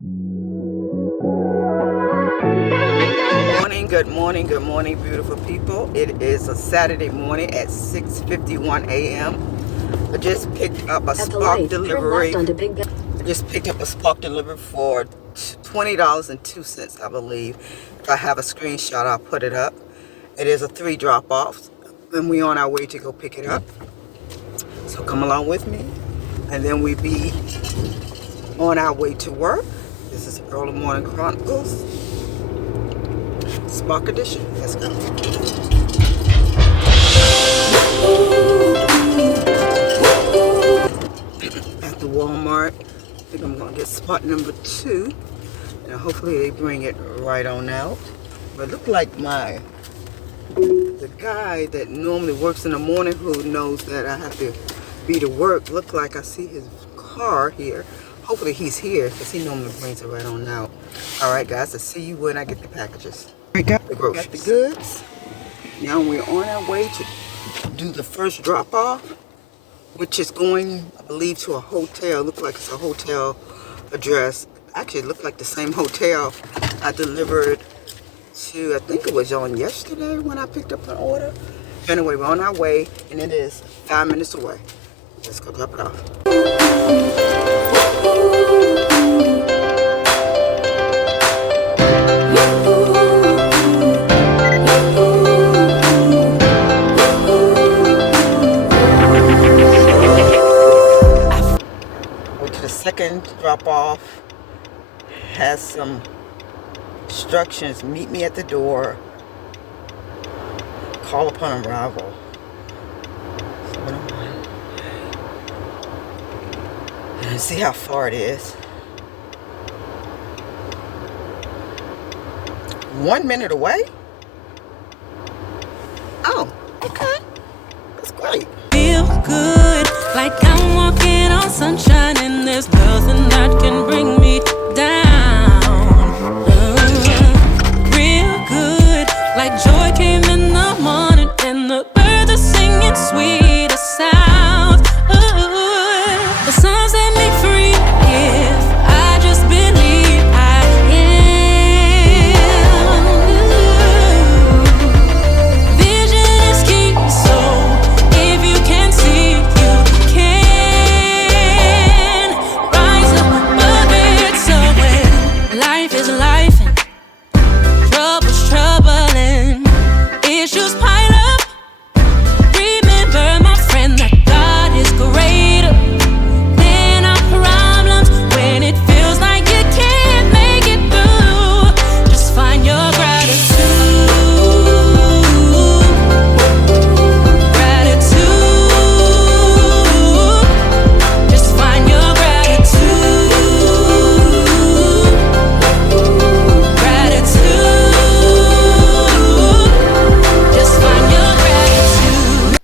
Good morning, beautiful people. It is a Saturday morning at 6:51 a.m. I just picked up a spark delivery. For $20.02, I believe. If I have a screenshot, I'll put it up. It is a 3 drop-off, and we're on our way to go pick it up. So come along with me, and then we be on our way to work. This is Early Morning Chronicles, Spark Edition. Let's go. At the Walmart, I think I'm gonna get spot number 2. And hopefully they bring it right on out. But it looked like the guy that normally works in the morning, who knows that I have to be to work, look like I see his car here. Hopefully he's here, because he normally brings it right on out. All right, guys, I'll see you when I get the packages. We got the goods. Now we're on our way to do the first drop off, which is going, I believe, to a hotel. Looks like it's a hotel address. Actually, it looked like the same hotel I delivered to, I think it was on yesterday when I picked up an order. Anyway, we're on our way, and it is 5 minutes away. Let's go drop it off. Went to the second drop off. Has some instructions: meet me at the door, call upon arrival. And see how far it is. 1 minute away? Oh, okay. That's great. Feel good, like I'm walking on sunshine, and there's nothing that can bring me down. Real good, like joy came in the morning, and the birds are singing sweet sounds. The sun set me free if I just believe I am. Vision is key, so if you can see, you can rise above it. So when life is life and trouble's troubling, issues pile up, remember, my friend, that God is greater than our problems. When it feels like you can't make it through, just find your gratitude. Just find your gratitude. Just find your gratitude.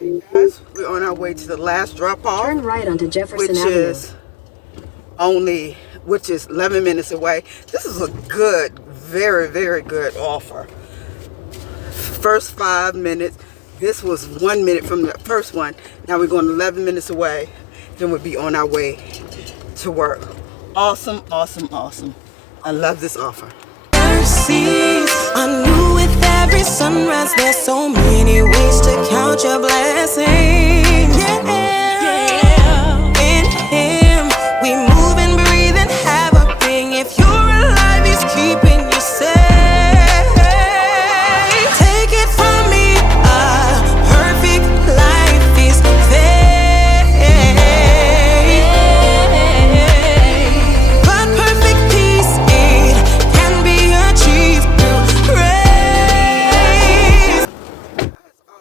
Okay, guys, we're on our way to the last drop off. Turn right onto Jefferson Avenue. Which is 11 minutes away. This is a good, very, very good offer. First 5 minutes. This was 1 minute from the first one. Now we're going 11 minutes away. Then we'll be on our way to work. Awesome, awesome, awesome. I love this offer. Mercies are new with every sunrise. There's so many ways to count your blessings. In Him we move and breathe and have our being. If you're alive, He's keeping you safe. Take it from me, a perfect life is fake. But perfect peace, it can be achieved through grace.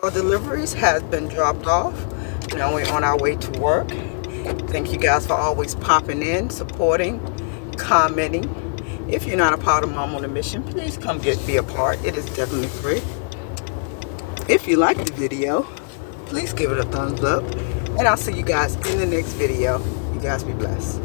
All deliveries has been dropped off. Now we're on our way to work. Thank you guys for always popping in, supporting, commenting. If you're not a part of Mom on a Mission, please come be a part. It is definitely free. If you like the video, please give it a thumbs up. And I'll see you guys in the next video. You guys be blessed.